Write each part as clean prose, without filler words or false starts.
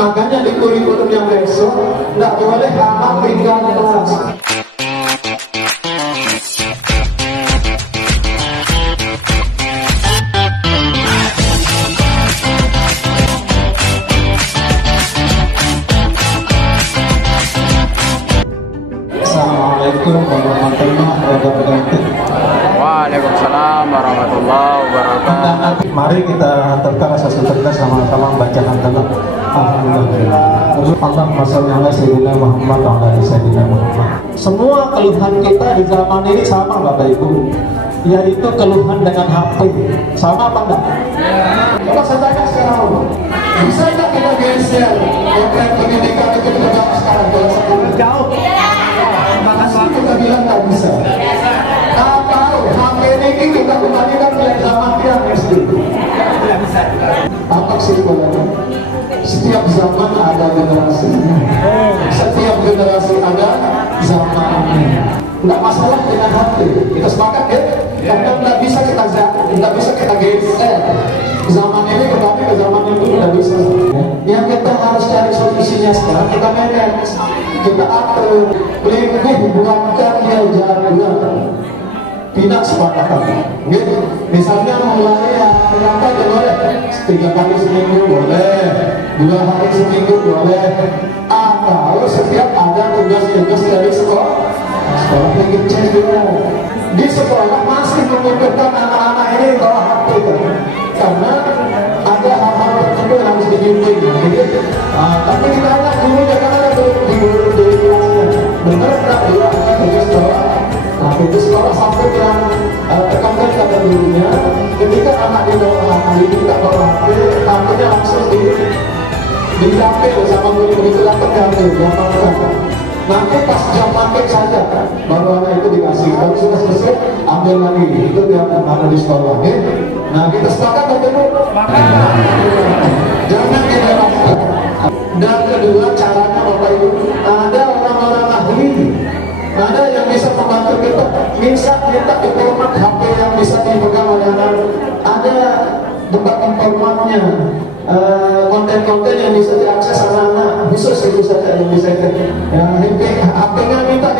Makanya di kurikulum yang besok nggak boleh anak tinggal di kelas. Assalamualaikum warahmatullahi wabarakatuh. Waalaikumsalam warahmatullahi wabarakatuh. Mari kita hantarkan rasa syukur sama-sama membaca hamdalah. Alhamdulillah. Allahumma sholli ala sayyidina Muhammad wa ala ali sayyidina Muhammad. Semua keluhan kita di zaman ini sama Bapak Ibu, yaitu keluhan dengan HP. Sama apa enggak? Coba saya tanya sekarang, bisa nggak kita geser program pendidikan itu ke negara sekarang? Jauh. Makasih kita bilang nggak bisa. Atau HP ini kita kembalikan ke zaman yang SD. Apa sih sebenarnya? Setiap zaman ada generasi. Setiap generasi ada zamannya. Nggak masalah dengan HP. Kita sepakat ya? Karena nggak bisa kita geser. Zaman ini kembali ke zaman yang dulu nggak bisa. Yang kita harus cari solusinya sekarang kita manage, kita atur, lebih buatkan dia jalan. Tidak sepakatan. Gitu. Misalnya mulai kenapa boleh 3 kali seminggu boleh, 2 hari seminggu boleh, atau setiap ada tugas-tugas dari sekolah pergi cek dulu. Di sekolah masih membutuhkan anak-anak ini bawa HP karena ada hal-hal tertentu yang harus dibimbing. Tapi kita anak dulu jangan ada guru di kelasnya. Benar tak dia akan tugas sekolah? Nah, itu sekolah sampai yang tekankan kata gurunya, ketika anak di bawah HP tak bawa HP, HP-nya langsung diambil sama guru itu datang diambil. Nanti pas jam makan saja baru anak itu dikasih, kalau sudah selesai ambil lagi, itu yang ada di sekolah. Nah kita sepakat betul. Jangan kita lakukan. Dan kedua caranya Bapak Ibu, ada orang-orang ahli, ada yang bisa membantu kita. Bisa kita informat HP yang bisa dipegang oleh anak. Ada tempat informatnya, konten-konten yang bisa diakses anak-anak, khusus itu saja yang bisa HP-nya minta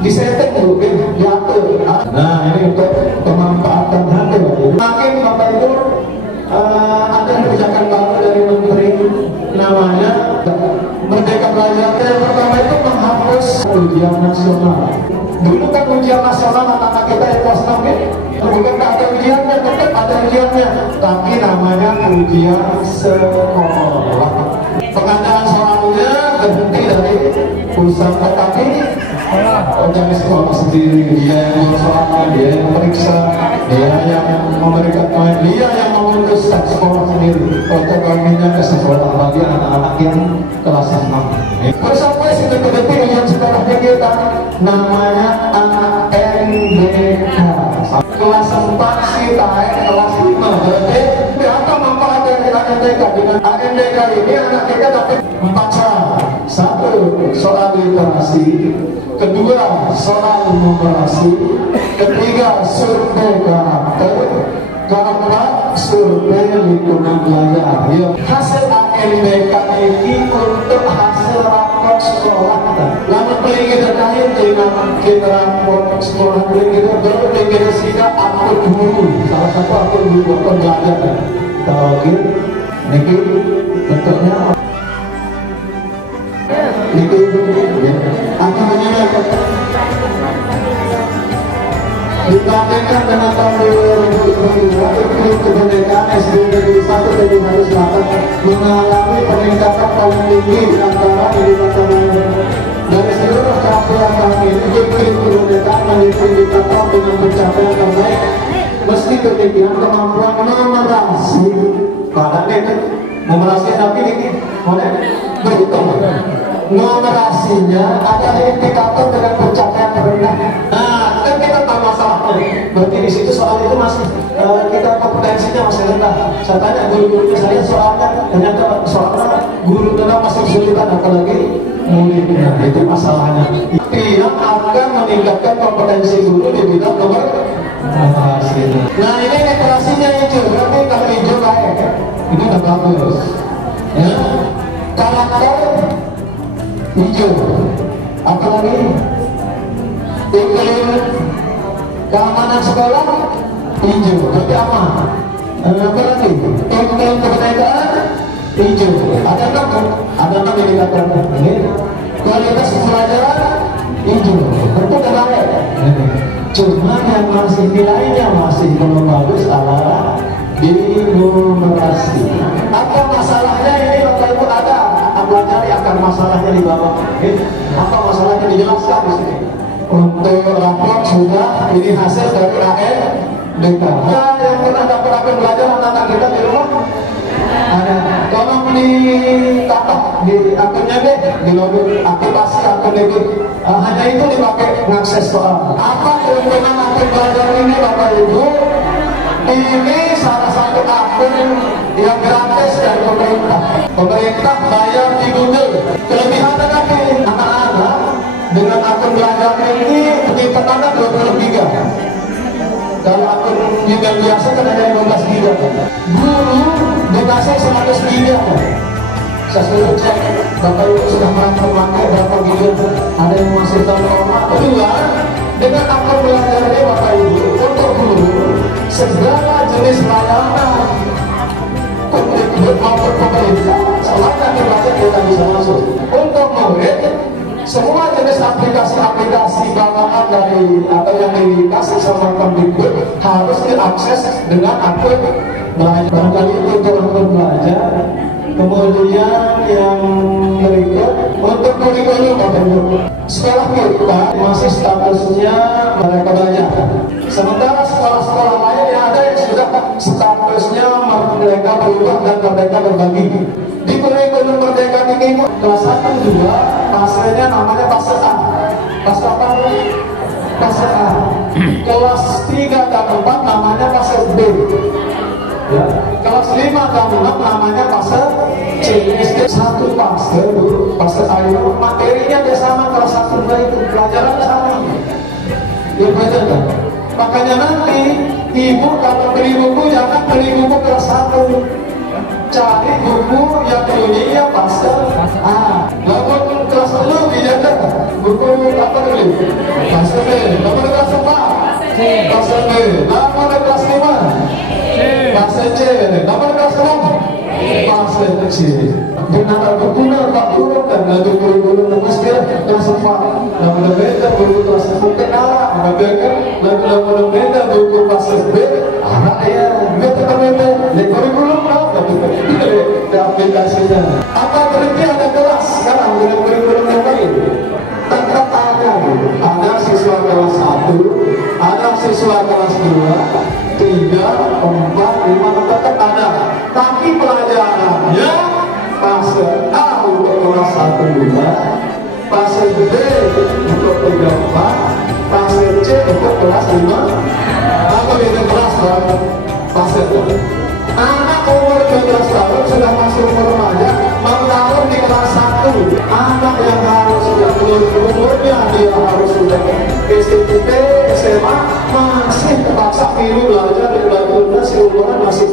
disetting dulu, diatur. Nah ini untuk pemanfaatan HP. Makin Bapak Ibu ada kebijakan baru dari Menteri, namanya Merdeka Belajar. Yang pertama itu menghapus ujian nasional. Dulu kan ujian nasional anak-anak kita yang kelas 6 bukan ada ujiannya, tetap ada ujiannya, tapi namanya ujian sekolah. Pengadaan soalnya berhenti dari pusat, tetapi dari sekolah sendiri, dia yang soalnya, dia yang periksa, dia yang memberikan poin, dia yang memutuskan sekolah sendiri. Otonominya ke sekolah bagi anak-anak yang kelas 6. Sampai detik-detik ujian sekolah kita namanya ANBK. Kelas 4 sih kelas 5 berarti apa manfaat dari ANBK? Dengan ANBK ini anak kita dapat 4 soal. 1 soal literasi, kedua soal numerasi, ketiga survei karakter, keempat survei lingkungan belajar. Hasil ANBK ini untuk hasil rapor sekolah. Lalu kita terakhir dengan kita rapor sekolah kita baru kita sikat akun guru. Salah satu akun guru akun belajar. Tahu gitu? Niki bentuknya apa? Niki ya. Akhirnya dibandingkan dengan tahun 2022, iklim kemerdekaan SD Negeri 1 Kediri Selatan mengalami peningkatan paling tinggi di antara indikator lain. Dari seluruh capaian tahun ini, iklim kemerdekaan menjadi indikator dengan pencapaian terbaik. Meski demikian, kemampuan numerasi pada itu numerasi tapi ini boleh berhitung. Numerasinya adalah indikator dengan pencapaian terendah. Nah, kan kita tahu masalahnya. Berarti di situ soal itu masih kita kompetensinya masih rendah. Saya tanya guru-guru saya soalnya, ternyata soalnya guru kita masih kesulitan, apalagi muridnya. Itu masalahnya. Yang akan meningkatkan kompetensi guru di bidang numerasi. Nah ini literasinya hijau, berarti kalau hijau kayak ini udah bagus. Ya. karakter hijau. Apa lagi? Iklim keamanan sekolah hijau, berarti aman. Apa lagi? Iklim kebenekaan hijau. Ada enggak? Ada enggak indikator ini? Kualitas pembelajaran hijau, tentu baik. Cuma yang masih nilainya masih belum bagus adalah demokrasi. Apa masalahnya ini Bapak Ibu? Ada pelajari akan masalahnya di bawah. Apa masalahnya dijelaskan di sini. Untuk rapor sudah ini hasil dari ANDK. Yang pernah dapat akun belajar anak-anak kita di rumah ada. Tolong ditatak di akunnya deh, di login aktivasi akun ini. Hanya itu dipakai mengakses soal. Apa keuntungan akun belajar ini Bapak Ibu? Ini salah satu akun yang gratis dari pemerintah. Pemerintah bayar di Google. Kelebihan lagi anak-anak dengan akun belajar ini penyimpanan 20 giga. Kalau akun yang biasa kan hanya 15 giga. Guru dikasih 100 giga. Saya sudah cek, Bapak Ibu sudah memakai berapa giga. Ada yang masih tahu normal. Kedua, dengan akun belajar ini Bapak Ibu untuk guru segala jenis layanan Kemdikbud maupun pemerintah selain akun belajar kita bisa masuk. Untuk murid semua jenis aplikasi-aplikasi bawaan dari atau yang dikasih sama Kemdikbud harus diakses dengan akun belajar. Barangkali itu untuk akun belajar. Kemudian yang berikut untuk kurikulum Bapak Ibu. Sekolah kita masih statusnya mereka belajar. Sementara sekolah-sekolah lain yang ada yang sudah statusnya mereka berubah dan mereka berbagi. Di kurikulum Merdeka ini kelas 1 2 fasenya namanya fase A. Fase apa? Fase A. Kelas 3 dan 4 namanya fase B. Ya. Kelas 5 dan 6 namanya fase C. SD 1 fase dulu, fase A itu materinya dia sama, kelas 1 2 itu pelajaran sama. Ya belajar kan? Makanya nanti ibu kalau beli buku jangan beli buku kelas 1. Cari buku yang bunyinya fase A. Lalu kelas 10 dijaga buku apa beli? Fase B. Lalu kelas 4 fase B. Lalu kelas 5 fase C, nomor kelas 6 fase C. Dengan berguna Pak Guru dan lalu guru-guru memuskil kelas 4. Lalu beda guru kelas 10 kenara, lalu beda buku fase B. Anak ya, beda beda. Di kurikulum apa? Di aplikasinya. Apa berarti ada kelas sekarang dengan kurikulum yang lain? Tetap ada siswa kelas 1, ada siswa kelas 2, 3, 4, 5 tetap ada. Tapi pelajarannya fase A untuk kelas 1 2, fase B untuk 3 4, fase C untuk kelas 5. Apa itu kelas berapa? Fase B. Anak umur 12 tahun sudah masuk remaja, mau taruh di kelas 1. Anak yang harus sudah belum umurnya dia harus sudah SMP, SMA masih terpaksa pilih belajar di belajar seumuran masih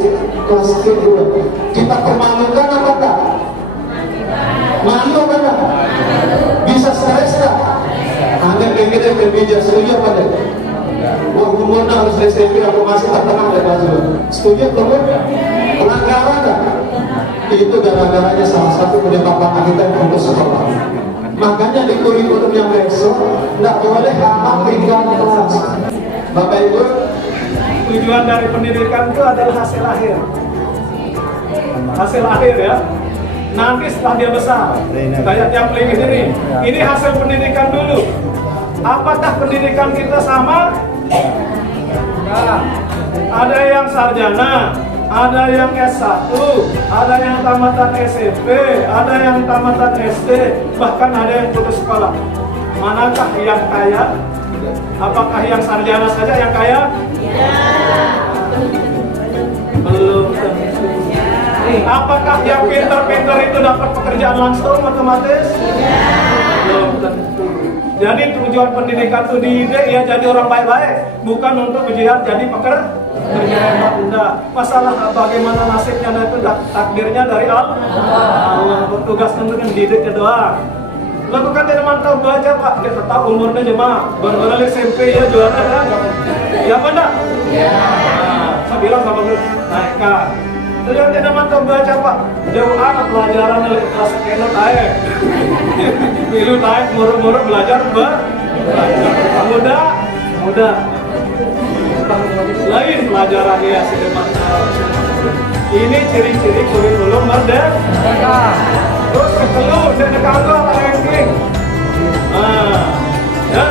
kelas 2. Kita permalukan apa enggak? Malu kan? Bisa stres tak? Anda pengen berbeda setuju apa deh? Wah, umurnya harus SMP, aku masih tak tenang deh kelas 2. Setuju belum? Pelanggaran tak? Itu gara-garanya salah satu penyebab kita untuk sekolah. Makanya di kurikulum yang besok tidak boleh anak tinggal di kelas. Bapak Ibu, tujuan dari pendidikan itu adalah hasil akhir. Hasil akhir ya. Nanti setelah dia besar, kayak yang pelingis ini hasil pendidikan dulu. Apakah pendidikan kita sama? Nah, ada yang sarjana, ada yang S1, ada yang tamatan SMP, ada yang tamatan SD, bahkan ada yang putus sekolah. Manakah yang kaya? Apakah yang sarjana saja yang kaya? Belum tentu. Apakah yang pintar-pintar itu dapat pekerjaan langsung otomatis? Belum tentu. Jadi tujuan pendidikan itu dididik ya jadi orang baik-baik, bukan untuk ujian jadi pekerja. kerja hebat enggak. Masalah bagaimana nasibnya itu takdirnya dari Allah. Allah bertugas untuk mendidiknya doang. Lakukan dia mantap baca Pak, kita tahu umurnya jemaah baru SMP ya juara kan? Ya apa enggak? Ya. Saya bilang sama guru, naikkan. Terus dia mantap baca Pak, jauh anak pelajaran dari kelas kenot aja. Pilu naik muruk-muruk belajar muda. Lain pelajaran ya sudah mantap. Ini ciri-ciri kurikulum merdeka. Terus ketelu dan kagak ranking. Ya,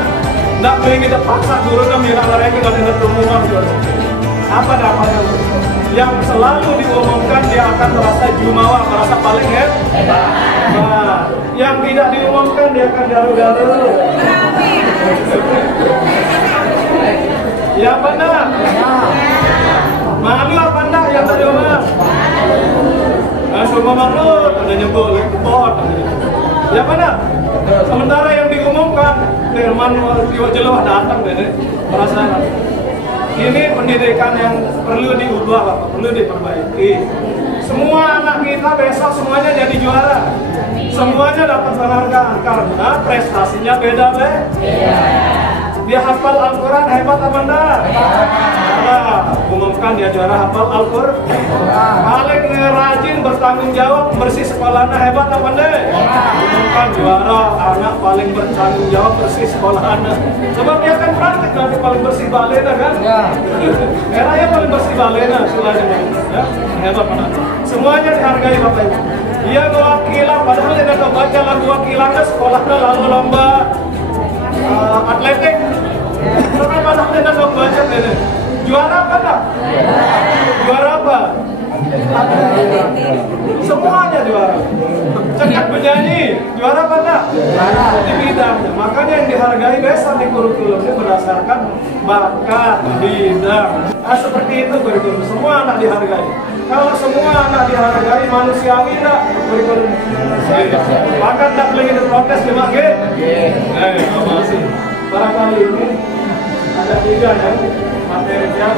nggak boleh kita paksa guru dan bilang ranking kalau tidak umumkan guru. Apa dapatnya? Yang selalu diumumkan dia akan merasa jumawa, merasa paling hebat. Nah, yang tidak diumumkan dia akan garu-garu. Ya benar. Malu apa enggak yang tadi omong? Semua makhluk ada nyebut pot. Ya benar. Sementara yang diumumkan firman jiwa jeluh datang deh. Merasa ini pendidikan yang perlu diubah, Bapak, perlu diperbaiki. Semua anak kita besok semuanya jadi juara. Semuanya dapat penghargaan karena prestasinya beda-beda. Dia hafal Al-Quran hebat apa enggak? Umumkan dia juara hafal Al-Quran. Paling rajin bertanggung jawab bersih sekolahnya hebat apa enggak? Umumkan juara anak paling bertanggung jawab bersih sekolahnya. Sebab dia kan praktik nanti paling bersih balena kan? Eranya paling bersih balena silahnya. Ya, hebat mana? Semuanya dihargai Bapak Ibu. Dia mewakili, padahal dia tidak baca lagu wakilannya sekolahnya lalu lomba atletik. Karena padahal dia tidak baca ini. Juara apa enggak? Juara apa? Semuanya juara. Cekat menyanyi, juara apa enggak? Di bidangnya. Makanya yang dihargai besar di kurikulumnya berdasarkan bakat bidang. Seperti itu kurikulum. Semua anak dihargai. Kalau semua anak dihargai, manusiawi enggak kurikulum? Maka tidak boleh diprotes di masjid. Masih. Barangkali ini ada 3 ya materinya.